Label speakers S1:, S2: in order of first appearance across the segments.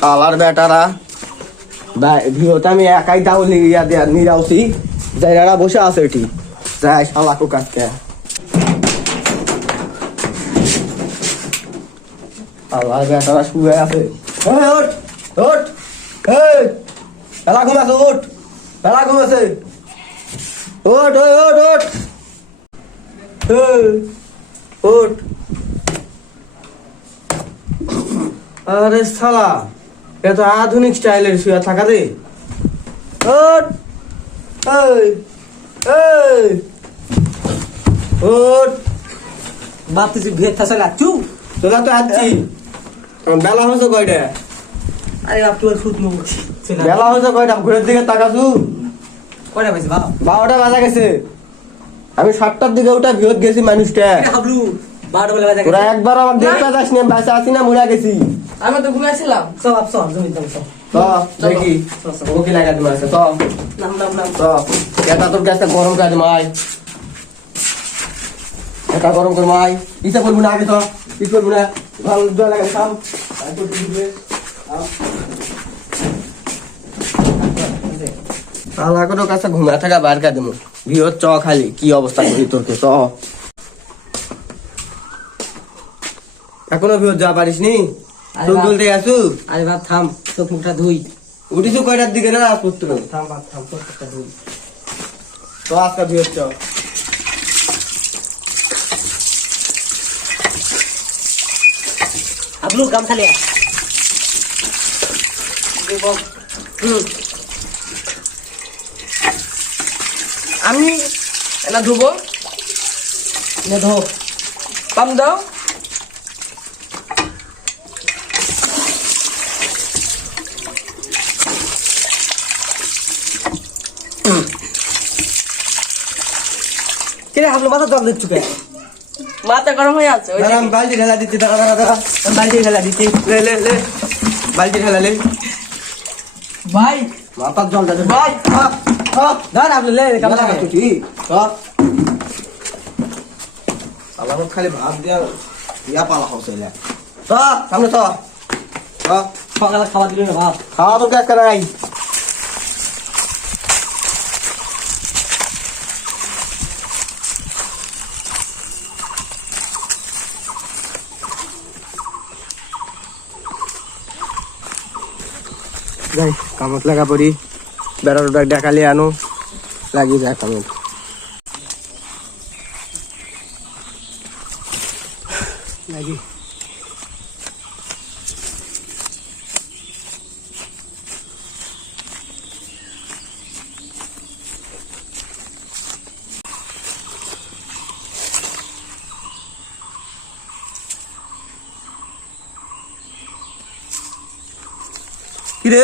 S1: শালার বেটারা ভিওতে আমি একাই দাও নিরাউছি যাইরা বসে আছে এটি। যাই, শালা কো কাজকে শালার বেটারা শুয়ে আছে। বেলা ওঠ। বেলা ওঠ ওঠ ওঠ। আরে শালা। এত আধুনিক স্টাইলের শুয়ে থাকা রে। ওঠ এই এই ওঠ
S2: বাপ তুই ভেদ থাসা লাগছু
S1: তোরা তো আসছি বেলা হয়েছে কয়টা?
S2: আরে বাপ তুই সুত নো
S1: বেলা হয়েছে কয়টা? ঘুরের দিকে তাকাছু
S2: কয়টা পাইছে বাপ
S1: বারোটা বাজা গেছে। আমি সাতটার দিকে ওটা বিহত গেছি মানুষটা।
S2: বাজে
S1: তোরা একবার আমার দেখতে যাস নি বাসা আসি না মুড়া গেছি।
S3: আমি তো ঘুমাইছিলাম
S2: সব আপ সব জমি দাম সব
S1: দেখি। ও কি লাগা তোমার তো
S3: নাম নাম নাম।
S1: তো এটা তোর কাছে গরম এটা গরম কর মাই। ইটা করব না আগে তো ই করব না। ভালো জল লাগে খাম তারপর দিবে আলা কাছে ঘুমা থাকা বার কা দেবো। ভিড় চ খালি কি অবস্থা করি তোরকে চ। এখনও ভিড় যা পারিস নি
S2: বাপ।
S1: বলতে আসু?
S2: আরে বাপ থাম চোখ মুখটা ধুই।
S1: উঠিস কয়টার দিকে না পুত্র?
S2: থাম বাপ থাম চোখ মুখটা ধুই।
S1: তো আজকে ভিড় চ
S2: হাবলু কাম খালি
S3: আমি এটা ধুবো।
S2: ধো।
S3: পাম দাও।
S2: কে হাবলু মাথা জল দিচ্ছু কে
S3: মাথা গরম হয়ে আছে ওই
S1: দাঁড়া, আমি বালতি ঢেলা দিচ্ছি দাঁড়া দাঁড়া দাঁড়া। বালতি ঢেলা দিচ্ছি। লে লে লে। বালতি ঢেলা লে।
S3: ভাই।
S1: মাথার জল যাচ্ছে
S3: ভাই।
S2: ধর হাবলু লে কাম
S1: দাঁড়া,
S2: লাগে
S1: তুই, হ্যাঁ। শালা আমার খালি ভাত দিয়া ইয়া পালা হচ্ছে লে। চ। সামনে
S2: সকালে খাবার না বাপ
S1: খাওয়া তোর কাজ করাই যাই কামত লাগা পড়ি। বেড়ার দেখালি আনো লাগি যায় কামত লাগি কিরে?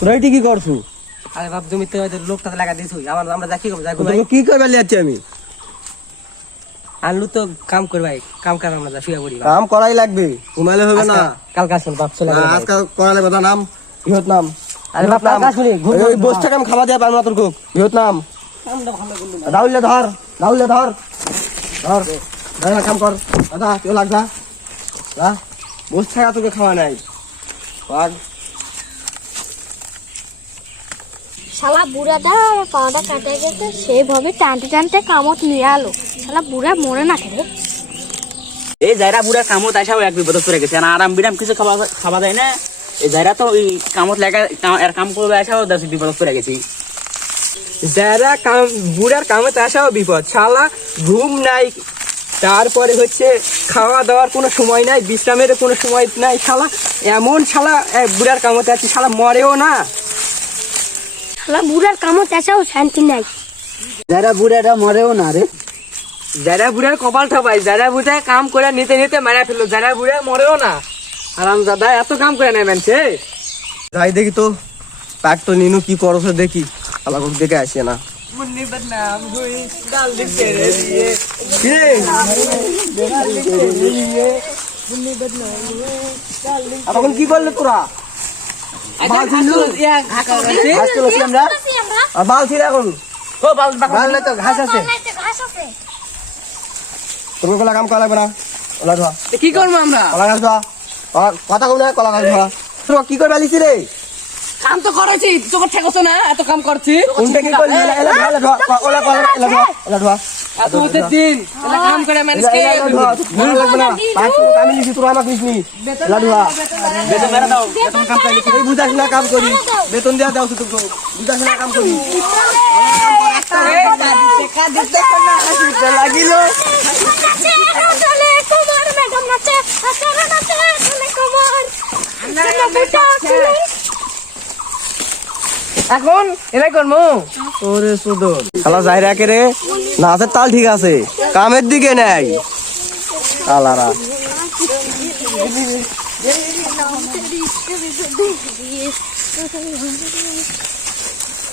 S1: তোরা এটি কি করছু?
S2: আরে বাপ জমিতে হয়তো লোকটা লাগা দিছ আমার আমরা যা কি করব যা
S1: তোকে কি করবে যাচ্ছি আমি?
S2: আনলু তো কাম করবাই কাম কাম আমরা যা শুয়ে পড়ি
S1: কাম করাই লাগবে ঘুমালে হবে না।
S2: আজকা- কালকে আসুন বাপ চলে।
S1: আজকাল করা লাগবে নাম ইহত নাম।
S2: আরে বাপ, আসুনি, ঘুম
S1: ওই- ওই কাম খাওয়া দেওয়া পারব না তোর কুক ইহত নাম রাহুলে ধর রাহুলে ধর। ধর। কাম কর। দাদা কেউ লাগবা যা। বসে থাকা তোকে খাওয়া নাই।
S4: শালা বুড়াটা পাওয়াটা কাটে গেছে সেইভাবে টানতে টানতে কামত নিয়ে আলো। শালা বুড়া মরে না খেলে
S5: এই জায়রা কামত আসাও এক বিপদ পড়ে গেছে। আর আরাম বিরাম কিছু খাওয়া খাওয়া যায় না? এই জায়রা তো ওই কামত লেখা এর কাম করবে আসাও দশ বিপদ পড়ে গেছি।
S6: যারা কাম বুড়ার কামে আসাও বিপদ। শালা ঘুম নাই। তারপরে হচ্ছে খাওয়া দাওয়ার কোনো সময় নাই বিশ্রামের কোনো সময় নাই শালা। এমন শালা বুড়ার কামতে আছে শালা মরেও না।
S4: শালা বুড়ার কামত আসাও শান্তি নাই।
S2: যারা বুড়াটা মরেও না রে।
S6: যারা বুড়ার কপাল ঠপাই যারা বুড়া কাম করে নিতে নিতে মারা ফেলল যারা বুড়া মরেও না। আরাম দাদা এত কাম করে নেবেন সে
S1: যাই দেখি তো পাক তো নিনু কি করছে দেখি। আলাপ দেখে আসে না। কিরে? আর তখন কি করলে তোরা বাল ছিলু? ঘাস তুলেছি আমরা আর বাল ছিল এখন বাল নাই তো ঘাস আছে তোর কোলা ধোয়া
S3: কি করব আমরা
S1: ওলা ঘাস ধোয়া কথা কলা গাছ ধরা তোর কি করে বালিছি রে
S3: কাম তো করেছি তোকে ঠেকছো না এত কাম করছি
S1: কোনটা কি করলি এলা এলা এলা ধোয়া ওলা কলা এলা ধোয়া এলা ধোয়া
S3: এত উঠে দিন এলা কাম করে মানুষ কে
S1: এলা ধোয়া ধোয়া না পাঁচ টাকা আমি লিখি তোর আমাকে লিখনি এলা ধোয়া
S5: বেতন মেরে দাও বেতন কাম চাইলে
S1: এই বুঝাস না কাম করি বেতন দেওয়া দাও তো বুঝাস না কাম করি লাগিল
S4: নাচে, আসলে কোমর ম্যাডাম নাচে, আসলে নাচে, আসলে কোমর। আসলে বুটা আসলে।
S3: এখন এলাই করমু
S1: ওরে সুদন শালা যাই রাখে রে নাচের তাল ঠিক আছে কামের দিকে নেই আলারা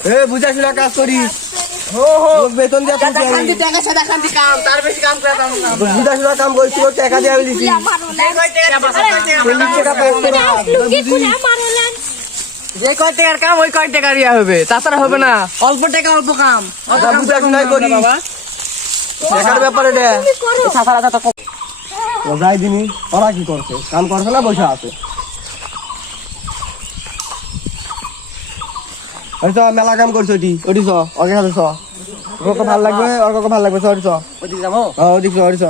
S1: এ বুঝা শুনা কাজ করিস বেতন দিয়া আমি বুঝা শুনা কাম তোর টাকা দিয়া বলিছি চল্লিশ
S3: যে কয় টাকার কাম ওই কয় টাকা ইয়া হবে। তাছাড়া হবে না। অল্প টাকা অল্প কাম। করে
S1: টাকার ব্যাপারে যাই দিনি ওরা কি করছে? কাম করছে না বসে আছে? ওই চ মেলা কাম করছ ওটি ওটি চ ওকে সাথে চ। ওকে ভালো লাগবে ওর কাকে ভালো লাগবে চ ওটি চ।
S2: ওদিকে যাব?
S1: হ্যাঁ ওদিক চ ওটি চ।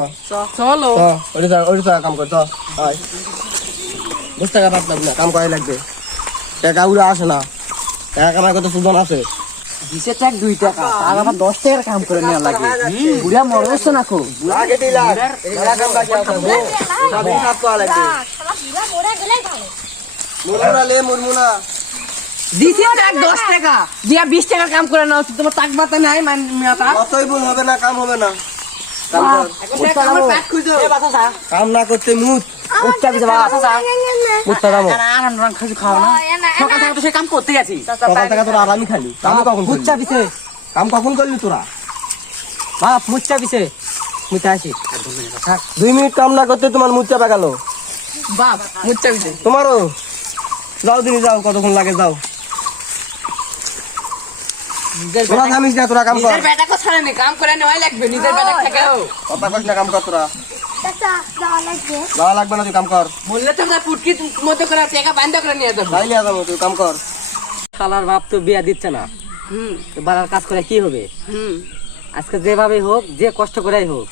S3: চলো।
S1: ওটি চ ওটি চ কাম কর চ। হয় টাকা লাগবে না কাম করাই লাগবে। টাকা উড়ে আসে না। টাকা কামাই কত সুজন আছে?
S2: বিশে টাক দুই টাকা আর আমার দশ টাকার কাম করে নেওয়া লাগে। বুড়া মরছ না
S1: মুরমুনা
S3: দিছি টাক দশ টাকা। দিয়া বিশ টাকার কাম করে নাও তোমার তাক বাতা নাই মান
S1: ভুল হবে না কাম হবে না। কাম কর।
S3: আমার পেট খুঁজো।
S1: কাম না করতে মুত।
S2: উচ্চা দিতে বাবা।
S1: মুতটা দামো
S2: আরাম রাম খাও না সকাল থেকে তো সে কাম করতে গেছি।
S1: সকাল থেকে তোরা আরামই খালি। কাম কখন
S2: মুচ্চা পিছে।
S1: কাম কখন করলি তোরা?
S2: বাপ মুচ্চা পিছে। মুতে আসি
S1: দুই মিনিট কাম না করতে তোমার মুচ্চা পেগাল
S3: বাপ মুচ্চা বিছে
S1: তোমারও। যাও দিনি যাও কতক্ষণ লাগে যাও। তোরা থামিস না তোরা কাম কর।
S3: নিজের বেটা কথা কাম করে নেওয়াই লাগবে নিজের বেটা থেকেও
S1: কথা কস না কাম কর তোরা।
S4: যাওয়া লাগবে।
S1: না তুই কাম কর।
S3: বললে তো পুটকি মতো করে টাকা বান্ধ করে নিয়ে যাব।
S1: যাইলে যাব তুই কাম কর।
S2: শালার বাপ তো বিয়া দিচ্ছে না।
S3: হুম।
S2: তো বাড়ার কাজ করে কি হবে?
S3: হুম।
S2: আজকে যেভাবে হোক যে কষ্ট করেই হোক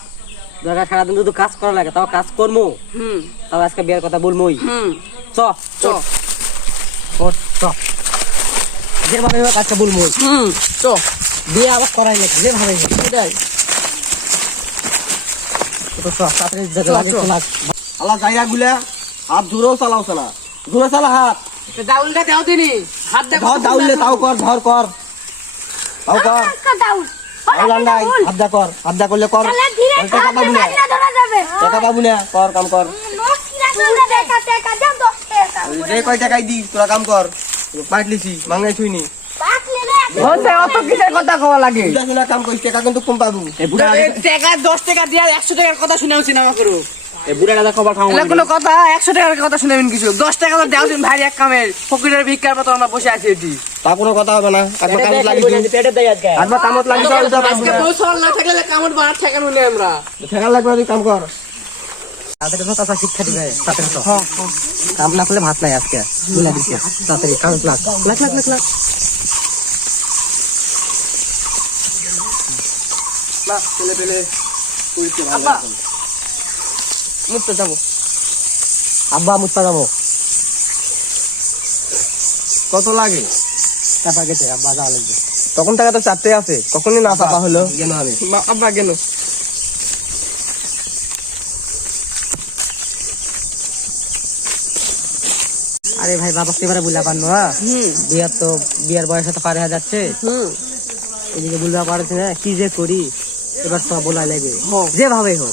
S2: দরকার সারাদিন শুধু কাজ করা লাগে তাও কাজ করব
S3: হুম।
S2: তাও আজকে বিয়ের কথা বলবোই
S3: হুম।
S2: চ
S3: চ।
S2: যেভাবে হোক আজকে বলবোই
S3: হুম। চ।
S2: বিয়ে আবার করাই নাকি যেভাবে হোক।
S3: এটাই
S1: জায়গা গুলা হাত জোরেও চালাওছে না জোরে চালা হাত।
S3: দাউলটা দাও হাত দেখো
S1: দাউলে তাও কর ধর কর। তাও কর।
S4: দাউল।
S1: যা কর যা করলে কর। টাকা
S4: খাওয়াতে
S1: না। টাকা পাবো না কর কাম কর।
S4: চলে।
S1: যে কয় টাকাই দি তোরা কাম কর। পাইট লিছি মাংনাই ছুইনি
S4: নিলে
S3: অত কিসের কথা কওয়া লাগে?
S1: বুঝা কাম করিস টাকা কিন্তু কম পাবো।
S2: এই বুড়া
S3: টাকা দশ টাকা দিয়ে একশো টাকার কথা শুনেও সিনেমা করো।
S2: এই বুড়া দাদা খবর খাও
S3: এগুলো কোনো কথা? একশো টাকার কথা শুনেবেন কিছু। দশ টাকা তো দেওয়া দিন ভাই এক কামের ফকিরের ভিক্ষার মতো আমরা বসে আছি এটি।
S1: তা কোনো কথা হবে না। একবার কামত লাগিস
S2: পেটের দেয় আজকে।
S1: একবার কামত লাগিস
S3: আজকে বউ সওয়াল না থাকলে কামড় বাড়ার ঠেকানো নেই আমরা।
S1: ঠেকার লাগবে তুই কাম কর।
S2: তাদের তো চাচা শিক্ষা দিবে তাদের তো কাম না করলে ভাত নাই আজকে। বুলা দিছে তাড়াতাড়ি কাম লাগ লাগ লাগ লাগ।
S1: না ছেলে পেলে ভালো।
S3: মুক্ত যাব।
S2: আব্বা যাব।
S1: কত লাগে?
S2: চাপা গেছে আব্বা যাওয়া লাগবে।
S1: তখন টাকা তো চারটে আছে কখনই না চাপা হলো। কেন আমি
S3: আব্বা গেল।
S2: আরে ভাই বাবা এবারে বুলা পারল না বিয়ার তো বিয়ার বয়স তো পার হয়ে যাচ্ছে। এদিকে বুলবা পারছে না কি যে করি? এবার সব বলা লাগবে। যেভাবে হোক।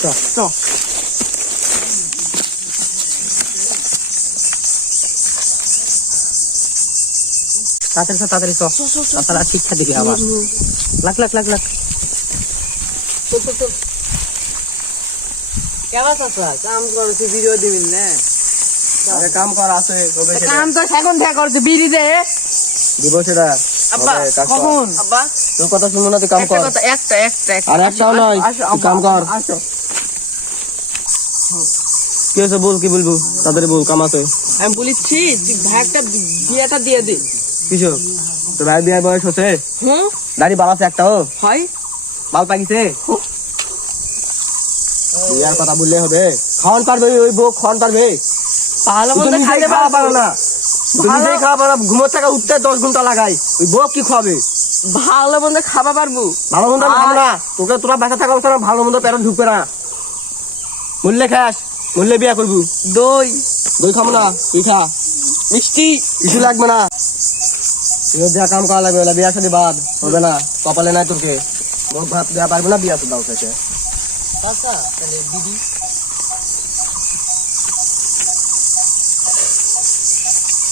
S2: চ।
S3: চ
S2: তাড়াতাড়ি চ। তাড়াতাড়ি চ শিক্ষা দিবি আবার। লাখ লাখ লাখ লাখ।
S3: কেমন কাম করছি ভিডিও দিবেন না।
S1: আরে কাম কর আছে।
S3: কাম তো সেখন থেকে করছে বিড়ি দে।
S1: দিব সেটা
S3: আব্বা। কখন? আব্বা।
S1: তোর কথা শুনো না তুই কাম কর।
S3: একটা একটা একটা।
S1: আর একটাও নয় কাম কর।
S3: আসো।
S1: কি হয়েছে বল কি বলব? তাদের বল কামাতে
S3: আমি বলেছি তুই বিয়েটা দিয়ে দে।
S1: কিছু তোর ভাই বিয়ের বয়স হচ্ছে?
S3: হুম?
S1: দাড়ি বাড়াচ্ছে একটা ও।
S3: হয়?
S1: বাল পাকিছে বিয়ার কথা বললে হবে। খাওয়ান পারবে ওই বউ খাওয়ান পারবে।
S3: ভালো মন্দ খাইতে পারব।
S1: না। নিজেই খাওয়া পারো। ঘুমোর থেকে উঠতে দশ ঘণ্টা লাগাই। ওই বউ কি খাওয়াবে?
S3: ভালো মন্দ খাবা পারব।
S1: ভালো মন্দ খাব না। তোকে তোরা বাসা থাকা অবস্থা ভালো মন্দ পেরো ঢুকবে না। মূল্যে খাস মূল্যে বিয়া করব।
S3: দই।
S1: দই খাব না খা
S3: মিষ্টি।
S1: কিছু লাগবে না। তুই যা কাম করা লাগবে ওলা বিয়া সাথে বাদ হবে না। কপালে নাই তোকে মুখ ভাত দেওয়া পারবে না বিয়া দাও থেকে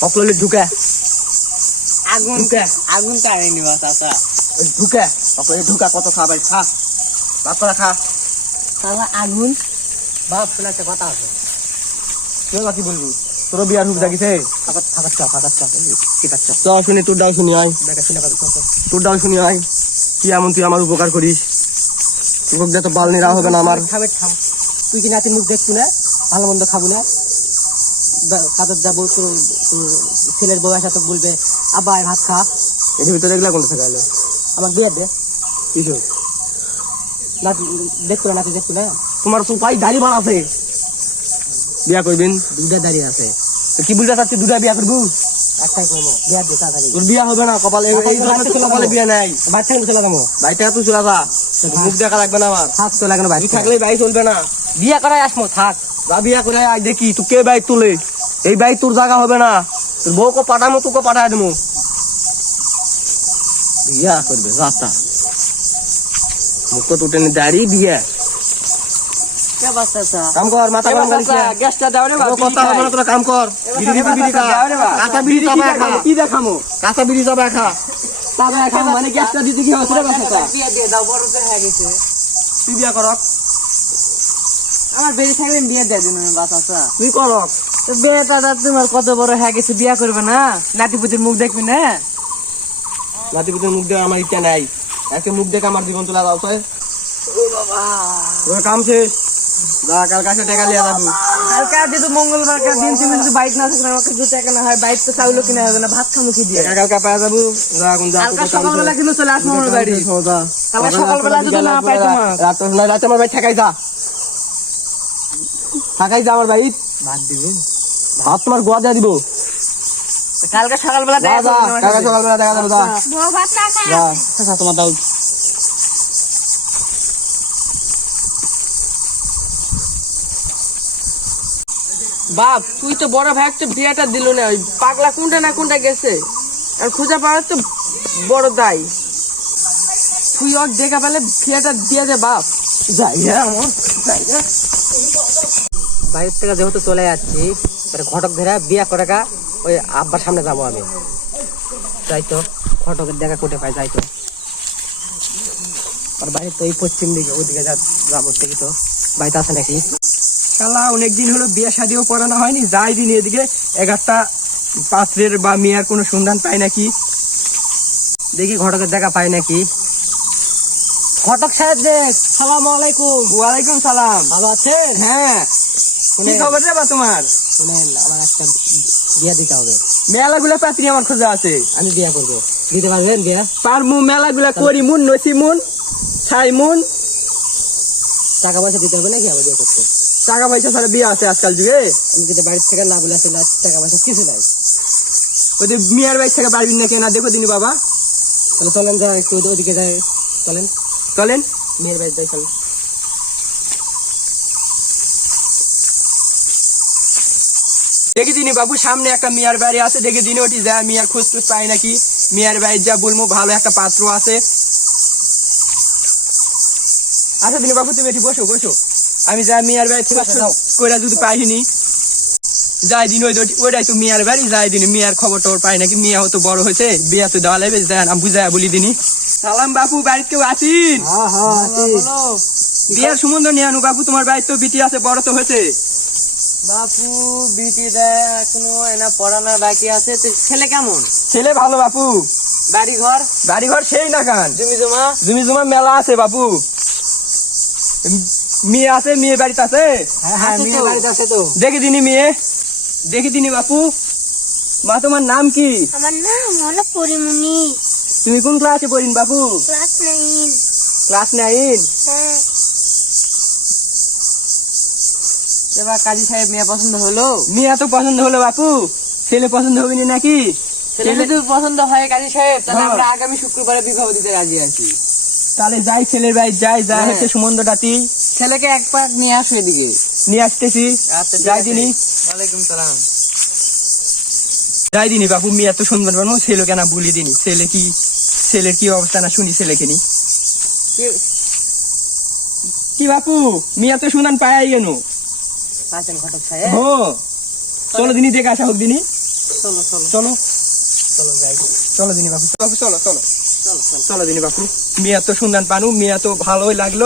S1: সকলে ঢুকে।
S3: আগুন আগুন টানে নিবা চাচা
S1: ওই ঢুকে। ঢুকা কত খা। ভাত করে খা।
S3: আগুন
S2: বাপ কথা আছে।
S1: বাকি বলবি? তোর বিয়ার হুক জাগিছে?
S2: কি
S1: চ শুনি তোর শুনি আয়। তোর শুনি আয়। কি এমন তুই আমার উপকার করিস? তোর যত বাল নিরা হবে না আমার।
S2: খাবে তুই কি নাতির মুখ দেখছু না? ভালো মন্দ খাব না? কাদের যাব তোর তোর ছেলের বউ আসা তো বলবে। আব্বা ভাত খা।
S1: এর ভিতরে এগুলা কোন থেকে এলো
S2: আমার বিয়ে দে
S1: কিছু?
S2: নাতি দেখছ না নাতি দেখছ না
S1: তোমার তো পাই দাড়ি বাড়াছে বিয়া করবেন?
S2: দুইটা দাঁড়িয়ে আছে।
S1: তো কি বুঝতে চাচ্ছি দুটা বিয়া করব?
S2: একটাই করব বিয়ে দে তাড়াতাড়ি
S1: তোর বিয়া হবে না কপালে এই- কপালে বিয়া নাই।
S2: বাড়ি থেকে চলে যাব।
S1: তুই চলে যা মুখ দেখা লাগবে না আমার।
S2: থাক চলে বাড়ি
S1: তুই থাকলে বাড়ি চলবে না।
S2: বিয়ে করাই আসমো থাক।
S1: যা বিয়া করে আয় দেখি তুই কে বাইক তুলে? এই বাইক তোর জায়গা হবে না। তোর বউকে পাঠামো তোকে পাঠায় দেবো বিয়া করবে রাস্তা। মুখে তুটে দাড়ি বিয়া। কাম কর মাথা গরম করিস
S3: গ্যাসটা দাও রে
S1: কোনো কথা হবে না তোরা কাম কর। বিড়ি দিবি বিড়ি খা। কাঁচা বিড়ি চাপায় খা।
S3: কি দেখামো?
S1: কাঁচা বিড়ি খা।
S3: এখন মানে গ্যাসটা দিতে কি হচ্ছে রে বাচ্চা
S2: বিয়ে দিয়ে দাও বড় তো হয়ে গেছে।
S1: তুই বিয়া করক।
S3: আমার বেরি থাকলে বিয়ে দিয়ে দিন বাচ্চা
S1: তুই করক।
S3: তো তোমার কত বড় হয়ে গেছে বিয়ে করবে না? নাতি পুতির মুখ দেখবি না?
S1: নাতি পুতের মুখ দেখে আমার ইচ্ছা নাই। একে মুখ দেখে আমার জীবন তোলা তো কাম শেষ। কাল কাছে টাকা লিয়া যাব।
S3: কালকে যেহেতু মঙ্গলবার কার দিন তুমি যদি বাইক না থাকে আমাকে দু টাকা না হয় বাইক তো চাউলও কিনা হবে না ভাত খামো কি দিয়ে?
S1: টাকা কালকে পাওয়া যাব। যা এখন যা
S3: কালকে
S1: তোর কাম
S3: সকালবেলা
S1: শেষ।
S3: কিন্তু চলে আসব আমার বাড়ি। কালকে সকালবেলা যদি না পাই তোমার।
S1: রাত না রাতে আমার ভাই ঠেকাই যা। ঠেকাই যা আমার ভাই
S2: ভাত দিবি।
S1: ভাত তোমার গোয়া দিয়ে দিব।
S3: কালকে সকালবেলা দেখা সাথে।
S1: সকালবেলা দেখা যাবে যা।
S4: বউ ভাত না খায়?
S1: আচ্ছা, তোমার দাও
S3: বাপ তুই তো বড় ভাই একটা বিয়েটা দিল না ওই পাগলা কোনটা না কোনটা গেছে? আর খুঁজে পাওয়ার তো বড় দায় তুই ওর দেখা পেলে বিয়েটা দিয়ে দে বাপ।
S1: যাই হ্যাঁ আমার যাই হ্যাঁ
S2: বাড়ির থেকে যেহেতু চলে যাচ্ছি ঘটক ধরে বিয়ে করে ওই আব্বার সামনে যাব আমি। যাই তো ঘটকের দেখা কোটে পাই যাই তো। আর বাড়ি তো এই পশ্চিম দিকে ওদিকে যাব থেকে তো। বাড়িতে আছে নাকি?
S6: শালা অনেকদিন হলো বিয়ে শাদিও পড়ানো হয়নি যাই দিন এদিকে এগারটা পাত্রের বা মেয়ার কোনো সন্ধান পাই নাকি?
S2: দেখি ঘটকের দেখা পাই নাকি। ঘটক সাহেব দেখ সালাম আলাইকুম।
S6: ওয়ালাইকুম সালাম।
S2: ভালো আছেন?
S6: হ্যাঁ। কি খবর রে বা তোমার?
S2: শুনেন আমার একটা বিয়ে দিতে হবে।
S6: মেলাগুলা পাত্রী আমার খোঁজা আছে।
S2: আমি বিয়ে করব। দিতে পারবেন বিয়ে?
S6: পারমু মেলাগুলা করি মুন নসি মুন ছাই মুন।
S2: টাকা পয়সা দিতে হবে নাকি আমার বিয়ে করতে?
S6: টাকা পয়সা ছাড়া বিয়ে আছে আজকাল যুগে।
S2: আমি যদি বাড়ির থেকে না বলে আসলে টাকা পয়সা কিছু নাই।
S6: ওদের মিয়ার বাইক থেকে পারবি না কেনা দেখো দিনি বাবা।
S2: তাহলে চলেন যা একটু ওদিকে যাই। চলেন।
S6: চলেন।
S2: মেয়ের বাড়ি যাই চলেন।
S6: দেখে দিনি বাবু সামনে একটা মিয়ার বাড়ি আছে দেখে দিনি ওটি যা মিয়ার খোঁজ খোঁজ পাই নাকি। মিয়ার বাড়ি যা বলব ভালো একটা পাত্র আছে। আচ্ছা দিনি বাবু তুমি এটি বসো বসো। আমি যা মিয়ার বাড়ি করে যদি পাইনি। যাই দিন ওই ওইটাই তো মিয়ার বাড়ি যাই দিন মিয়ার খবর টবর পাই নাকি মিয়া তো বড় হয়েছে বিয়া তো দেওয়া লাগবে যাই আমি বুঝাই বলি দিনি। সালাম বাপু বাড়িতে কেউ আছিস
S2: হ্যাঁ হ্যাঁ
S6: বিয়ার সম্বন্ধ নিয়ে আনু বাবু তোমার বাড়িতে তো বিটি আছে বড় তো হয়েছে।
S3: বাপু বিটিটা এখনও এনা পড়ানোর বাকি আছে। তো ছেলে কেমন?
S6: ছেলে ভালো বাপু।
S3: বাড়ি ঘর
S6: বাড়ি ঘর সেই না কান।
S3: জমি জমা
S6: জমি জমা মেলা আছে বাপু। মেয়ে আছে মেয়ে বাড়িতে আছে।
S2: হ্যাঁ হ্যাঁ মেয়ে বাড়িতে আছে তো।
S6: দেখে দিনি মেয়ে। দেখে দিনি বাপু। মা তোমার নাম কি?
S4: আমার নাম হলো পরিমণি।
S6: তুমি কোন ক্লাসে পড়িন বাপু?
S4: Class nine.
S6: Class nine?
S4: হ্যাঁ।
S3: এবার কাজী সাহেব মেয়ে পছন্দ হলো?
S6: মেয়ে তো পছন্দ হলো বাপু। ছেলে পছন্দ হবে না নাকি?
S3: ছেলে যদি পছন্দ হয় কাজী সাহেব তাহলে
S6: হ্যাঁ।
S3: আমরা আগামী শুক্রবারে বিবাহ দিতে রাজি আছি।
S6: তাহলে যাই ছেলের বাড়ি যাই যাই
S3: হ্যাঁ।
S6: হচ্ছে
S3: ছেলেকে এক পাক নিয়ে আসো এদিকে।
S6: নিয়ে আসতেছি।
S3: আচ্ছা,
S6: যাই দিনি।
S3: ওয়ালাইকুম সালাম।
S6: যাই দিনি বাপু মেয়ে এত সুন্দর বানো ছেলে কেন বলি দিনি। ছেলে কি ছেলের কি অবস্থা না শুনি ছেলেকে নি। কি বাপু? মেয়ে তো সুন্দর পায় গেল
S2: আছেন ঘটক সাহেব
S6: হো চলো দেখে আসা হোক
S2: চলো চলো।
S6: চলো।
S2: চলো যাই।
S6: চলো বাপু বাপু। চলো চলো চলো। বাপু। মেয়ে সুন্দর পানু মেয়ে এত ভালোই লাগল।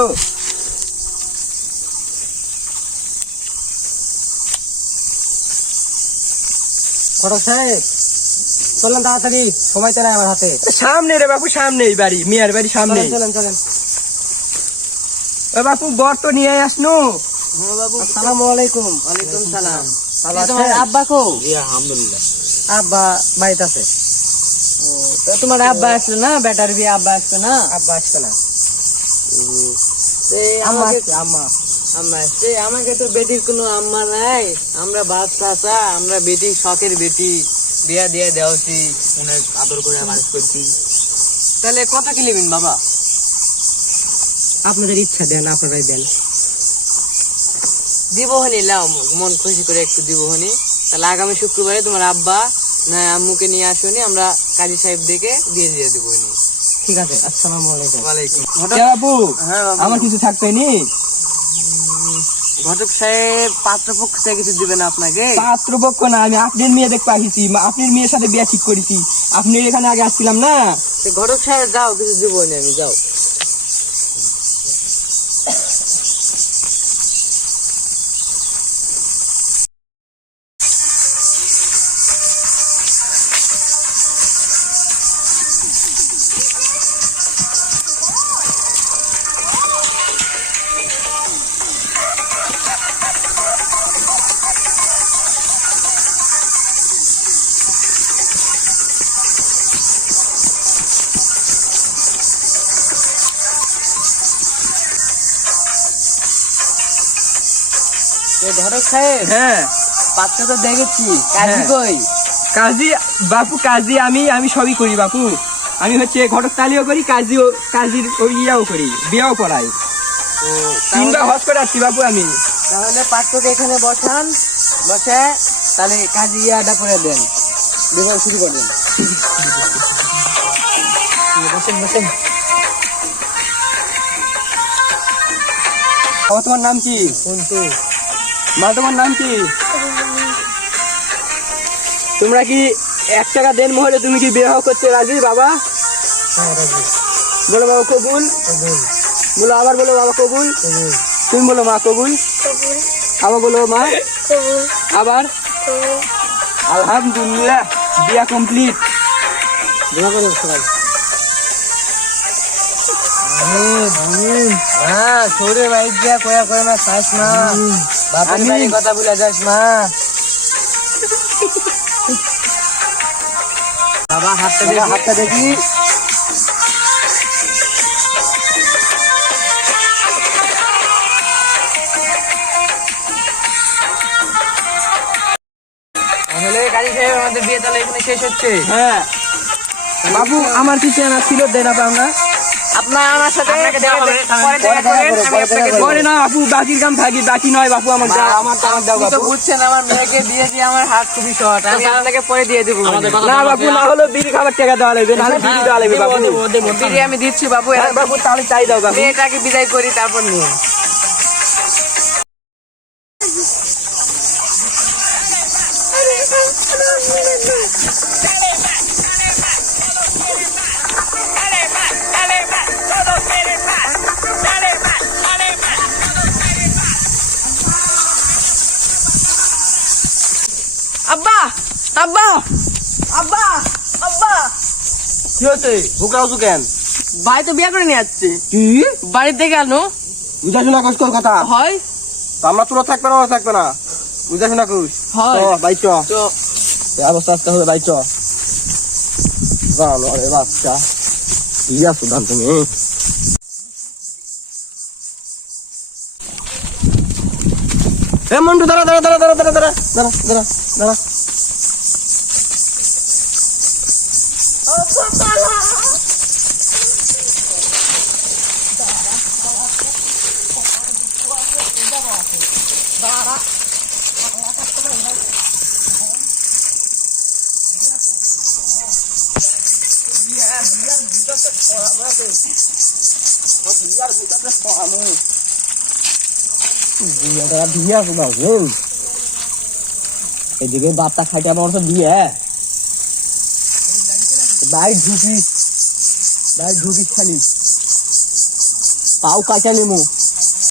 S2: ঘটক সাহেব চলেন তাড়াতাড়ি সময় তো আমার হাতে।
S6: সামনে রে বাপু সামনে এই বাড়ি মেয়ের বাড়ি সামনে।
S2: চলেন চলেন চলেন।
S6: বাপু বর তো নিয়ে আসনো।
S2: আসসালামু আলাইকুম।
S3: ওয়ালাইকুম সালাম।
S2: ভালো
S3: তোমার
S2: আছেন?
S3: আব্বা কো?
S2: আব্বা বাড়িতে আছে।
S3: ও, তা তোমার আব্বা আসলো না? বেটার বিয়ে আব্বা আসলো না?
S2: আব্বা আসবে না। আম্মা
S3: আমাকে
S2: আম্মা।
S3: আম্মা আসছে আমাকে তো বেটির কোনো আম্মা নাই। আমরা বাদ চাচা আমরা বেটি শখের বেটি। বিয়া দিয়ে দেওয়াছি অনেক আদর করে মানুষ করছি। তাহলে কত কি নেবেন বাবা?
S2: আপনাদের ইচ্ছা দেন আপনারাই দেন।
S3: দিব হনি লাও মন খুশি করে একটু দিব হনি তাহলে আগামী শুক্রবারে তোমার আব্বা না আম্মুকে নিয়ে আসুনি আমরা কাজী সাহেব দেখে দিয়ে দিয়ে দিব হনি
S2: ঠিক আছে আসসালামু আলাইকুম।
S3: ওয়ালাইকুম। হ্যাঁ বাবু।
S6: আমার কিছু থাকতো নি?
S3: ঘটক সাহেব পাত্রপক্ষ থেকে কিছু দিবে না আপনাকে?
S6: পাত্রপক্ষ না আমি আপনার মেয়ে দেখতে আসিছি। আপনার মেয়ের সাথে বিয়ে ঠিক করেছি। আপনি এখানে আগে আসছিলাম না?
S3: ঘটক সাহেব যাও কিছু দিব হনি আমি যাও। ঘটক সাহেব
S6: হ্যাঁ।
S3: পাত্র তো দেখেছি। কাজী
S6: হ্যাঁ।
S3: কই?
S6: কাজী বাপু কাজী আমি আমি সবই করি বাপু। আমি হচ্ছে ঘটক তালিও করি কাজীও কাজীর ইয়াও করি বিয়াও করাই।
S3: তো
S6: তিনবার হজ করে আসছি বাপু আমি।
S3: তাহলে পাত্রকে এখানে বসান বসে তাহলে কাজী ইয়াটা করে দেন বিবাহ শুরু করে
S2: বসেন বসেন।
S6: তোমার নাম কি?
S2: কিন্তু
S6: মা তোমার নাম কি? তোমরা কি এক টাকা দেন মহলে তুমি কি বিবাহ করতে রাজি বাবা? বলো বাবা কবুল। বলো আবার বলো বাবা কবুল। তুমি বলো মা কবুল। আবার বলো মা। আবার? আলহামদুলিল্লাহ, বিয়া কমপ্লিট
S2: করুন সবাই
S3: হ্যাঁ ছোড়ে বাইক দিয়া কয়া করে না খাস না বাপের বাড়ির কথা যাস না বাবা হাতটা দেখি
S6: হাতটা দেখি
S3: আমাদের বিয়ে তাহলে এখানে শেষ হচ্ছে?
S6: হ্যাঁ। বাবু আমার কি চেনা ছিল দেন আমরা।
S3: আপনার আমার সাথে পরে দেখা করেন, আমি আপনাকে দেবো।
S6: পরে না বাপু বাকির কাম থাকি বাকি নয় বাপু আমার দাও আমার তো দাও বাপু।
S3: বুঝছেন আমার মেয়েকে দিয়ে দিয়ে আমার হাত খুবই শর্ট। আমি আপনাকে পরে দিয়ে দেবো।
S6: না বাপু না হলো বিড়ি খাবার টাকা দেওয়া লাগবে নাহলে বিড়ি দেওয়া লাগবে
S3: বিড়ি আমি দিচ্ছি বাবু
S6: হ্যাঁ, তাহলে চাই দাও
S3: মেয়েটাকে বিদায় করি তারপর নিয়ে। আব্বা! আব্বা! আব্বা!
S1: কি হচ্ছে বুকরা উঁচু কেন?
S3: ভাই তো বিয়ে করে নিয়ে যাচ্ছে
S6: কি?
S3: বাড়িতে কেন?
S1: বুঝা শোনা কষ্ট কথা?
S3: হয়।
S1: আমরা তোরা থাকবে না থাকবে না? বুঝা শোনা কুস
S3: হয়
S1: বাইক
S3: তো
S1: অবস্থা আসতে হবে বাইক জানো আরে বাচ্চা। তুমি? এ মন্টু দাঁড়া দাঁড়া দাঁড়া দাঁড়া দাঁড়া দাঁড়া দাঁড়া দাঁড়া। বিয়া শোনা হুম এদিকে বাপটা খাইতে আমার তো বিয়ে। ভাই ঢুকিস ভাই ঢুকিস খালি। পাও কাটা নেমো।